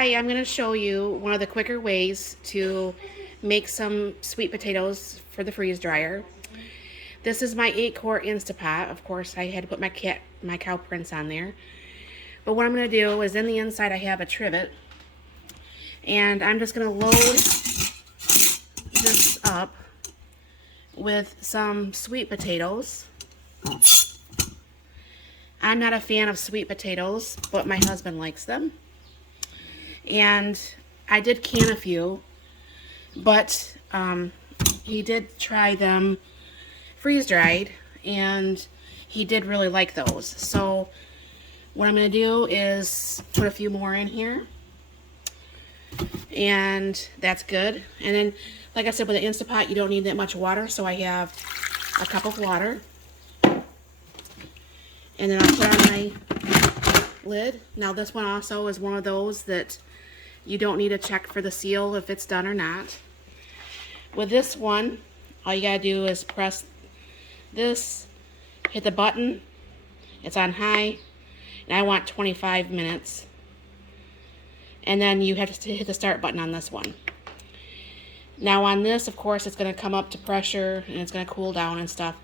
Hi, I'm going to show you one of the quicker ways to make some sweet potatoes for the freeze dryer. This is my 8-quart Instapot. Of course, I had to put my cow prints on there. But what I'm going to do is in the inside I have a trivet, and I'm just going to load this up with some sweet potatoes. I'm not a fan of sweet potatoes, but my husband likes them. And I did can a few, but he did try them freeze dried, and he did really like those. So what I'm going to do is put a few more in here, and that's good. And then, like I said, with the Instapot, you don't need that much water, so I have a cup of water. And then I'll put on my lid. Now this one also is one of those that you don't need to check for the seal if it's done or not. With this one, all you gotta do is press this, hit the button, it's on high, and I want 25 minutes. And then you have to hit the start button on this one. Now on this, of course, it's gonna come up to pressure and it's gonna cool down and stuff.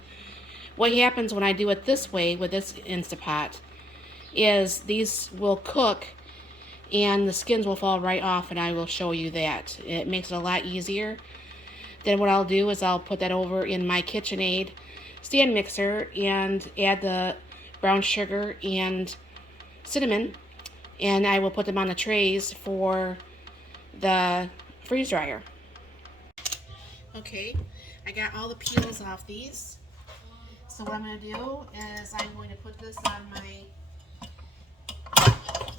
What happens when I do it this way with this Instapot is these will cook and the skins will fall right off, and I will show you that. It makes it a lot easier. Then what I'll do is I'll put that over in my KitchenAid stand mixer and add the brown sugar and cinnamon, and I will put them on the trays for the freeze dryer. Okay, I got all the peels off these. So what I'm going to do is I'm going to put this on my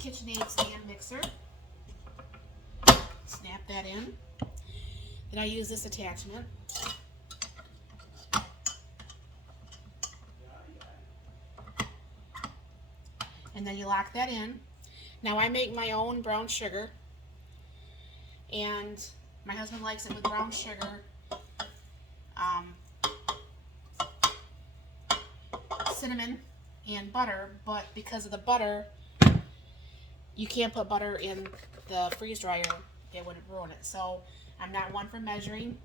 KitchenAid stand mixer. Snap that in. Then I use this attachment. And then you lock that in. Now I make my own brown sugar, and my husband likes it with brown sugar. Cinnamon and butter, but because of the butter, you can't put butter in the freeze dryer. It would ruin it. So I'm not one for measuring.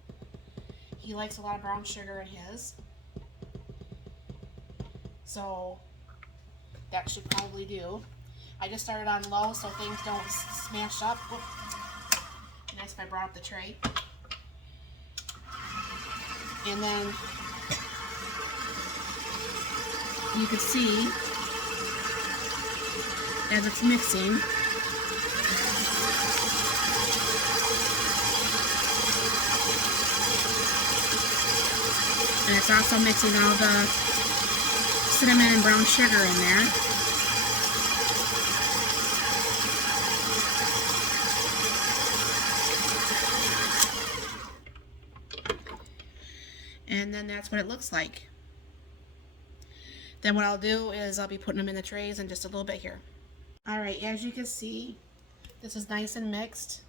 He likes a lot of brown sugar in his, so that should probably do. I just started on low so things don't smash up. Whoop. Nice if I brought up the tray. And then you can see as it's mixing, and it's also mixing all the cinnamon and brown sugar in there. And then that's what it looks like. Then what I'll do is I'll be putting them in the trays in just a little bit here. Alright, as you can see, this is nice and mixed.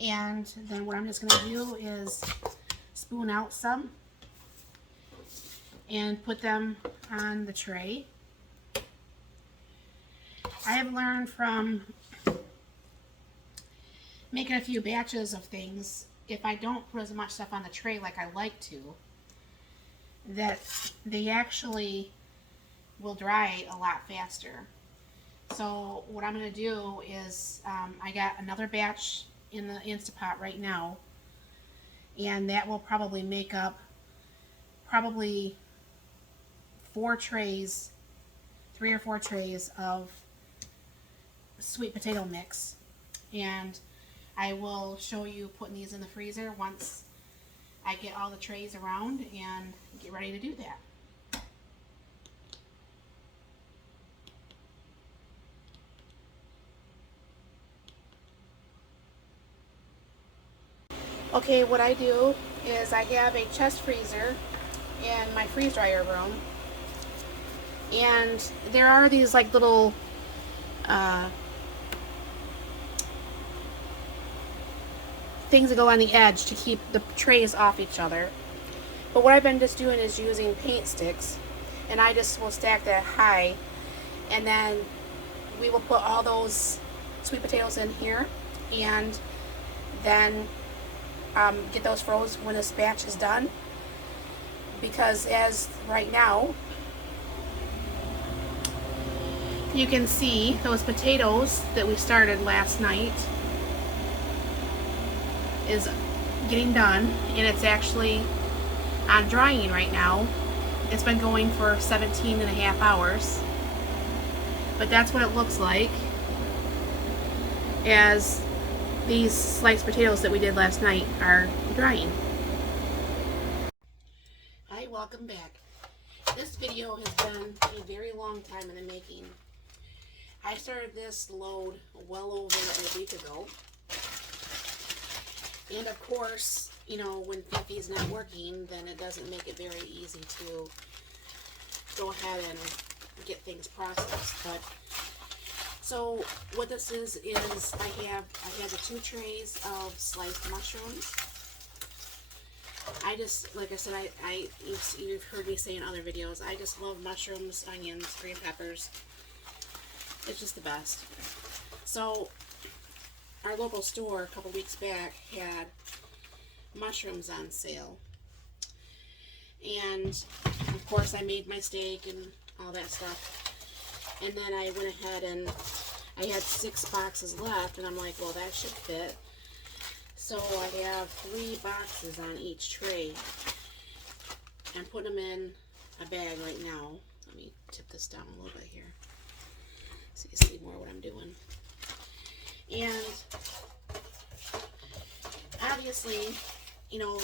And then what I'm just going to do is spoon out some and put them on the tray. I have learned from making a few batches of things, if I don't put as much stuff on the tray like I like to, that they actually will dry a lot faster. So what I'm going to do is I got another batch in the Instapot right now, and that will probably make up probably 3 or 4 trays of sweet potato mix, and I will show you putting these in the freezer once I get all the trays around and get ready to do that. Okay, what I do is I have a chest freezer in my freeze dryer room, and there are these like little things that go on the edge to keep the trays off each other. But what I've been just doing is using paint sticks, and I just will stack that high, and then we will put all those sweet potatoes in here, and then get those froze when this batch is done, because as right now you can see those potatoes that we started last night is getting done, and it's actually on drying right now. It's been going for 17 and a half hours, but that's what it looks like as these sliced potatoes that we did last night are drying. Hi, welcome back. This video has been a very long time in the making. I started this load well over a week ago. And of course, you know, when FiFi's not working, then it doesn't make it very easy to go ahead and get things processed. But so what this is I have the 2 trays of sliced mushrooms. I just, like I said, you've heard me say in other videos, I just love mushrooms, onions, green peppers. It's just the best. So our local store a couple weeks back had mushrooms on sale, and of course I made my steak and all that stuff, and then I went ahead and I had 6 boxes left, and I'm like, well, that should fit. So I have 3 boxes on each tray. I'm putting them in a bag right now. Let me tip this down a little bit here so you see more what I'm doing. And obviously, you know,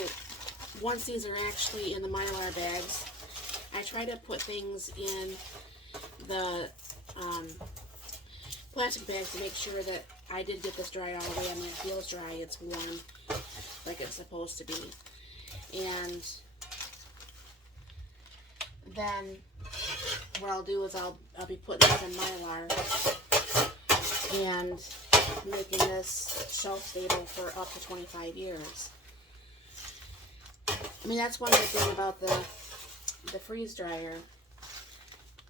once these are actually in the Mylar bags, I try to put things in the plastic bags to make sure that I did get this dried all the way. I mean, it feels dry, it's warm, like it's supposed to be. And then what I'll do is I'll be putting this in Mylar and making this shelf stable for up to 25 years. I mean, that's one good thing about the freeze dryer.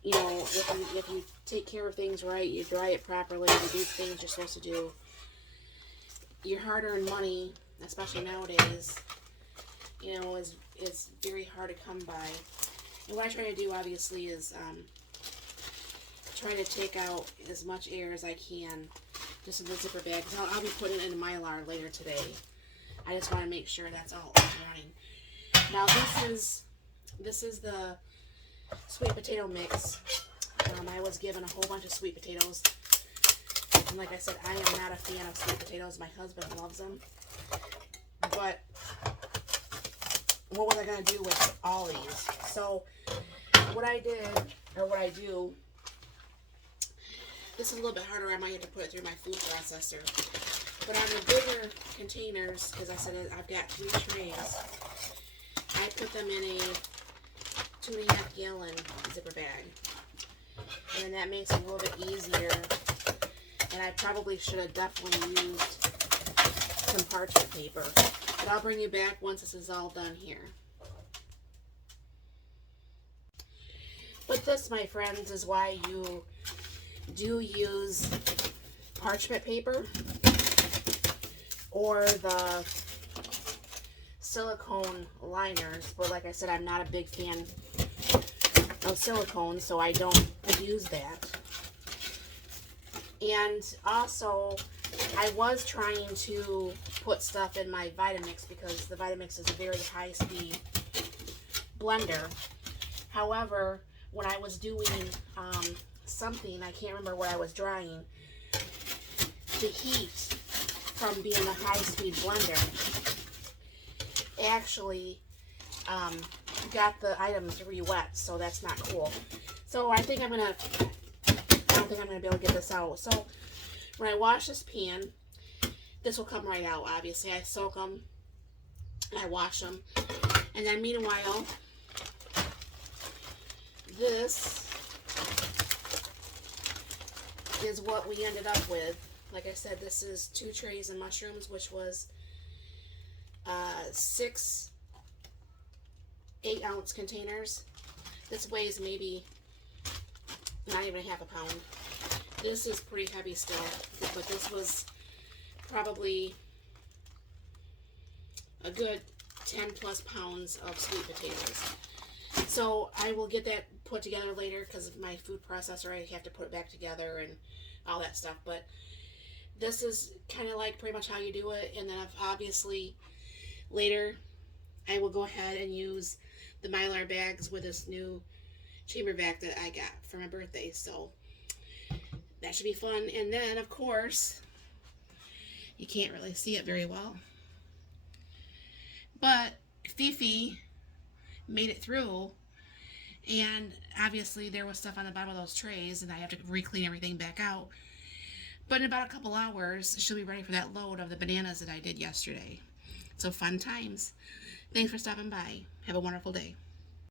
You know, if you take care of things right, you dry it properly, you do things you're supposed to do, your hard-earned money, especially nowadays, you know, is very hard to come by. And what I try to do, obviously, is try to take out as much air as I can just in the zipper bag. I'll be putting it in Mylar later today. I just want to make sure that's all up and running. Now this is the sweet potato mix. I was given a whole bunch of sweet potatoes, and like I said, I am not a fan of sweet potatoes. My husband loves them, but what was I going to do with all these? So what I did, or what I do, this is a little bit harder. I might have to put it through my food processor, but on the bigger containers, because I said I've got 3 trays, I put them in a 2.5 gallon zipper bag, and then that makes it a little bit easier. And I probably should have definitely used some parchment paper, but I'll bring you back once this is all done here. But this, my friends, is why you do use parchment paper or the silicone liners. But like I said, I'm not a big fan of silicone, so I don't use that. And also, I was trying to put stuff in my Vitamix because the Vitamix is a very high-speed blender. However, when I was doing something, I can't remember what I was drying, the heat from being a high-speed blender actually got the items re-wet, so that's not cool. So I don't think I'm gonna be able to get this out. So when I wash this pan, this will come right out. Obviously, I soak them, I wash them, and then meanwhile, this is what we ended up with. Like I said, this is 2 trays of mushrooms, which was 6 8-ounce containers. This weighs maybe not even a half a pound. This is pretty heavy still, but this was probably a good 10 plus pounds of sweet potatoes. So I will get that put together later because of my food processor. I have to put it back together and all that stuff. But this is kind of like pretty much how you do it. And then obviously later I will go ahead and use the Mylar bags with this new chamber vac that I got for my birthday. So that should be fun. And then of course, you can't really see it very well, but FiFi made it through, and obviously there was stuff on the bottom of those trays and I have to re-clean everything back out. But in about a couple hours she'll be ready for that load of the bananas that I did yesterday. So fun times. Thanks for stopping by. Have a wonderful day.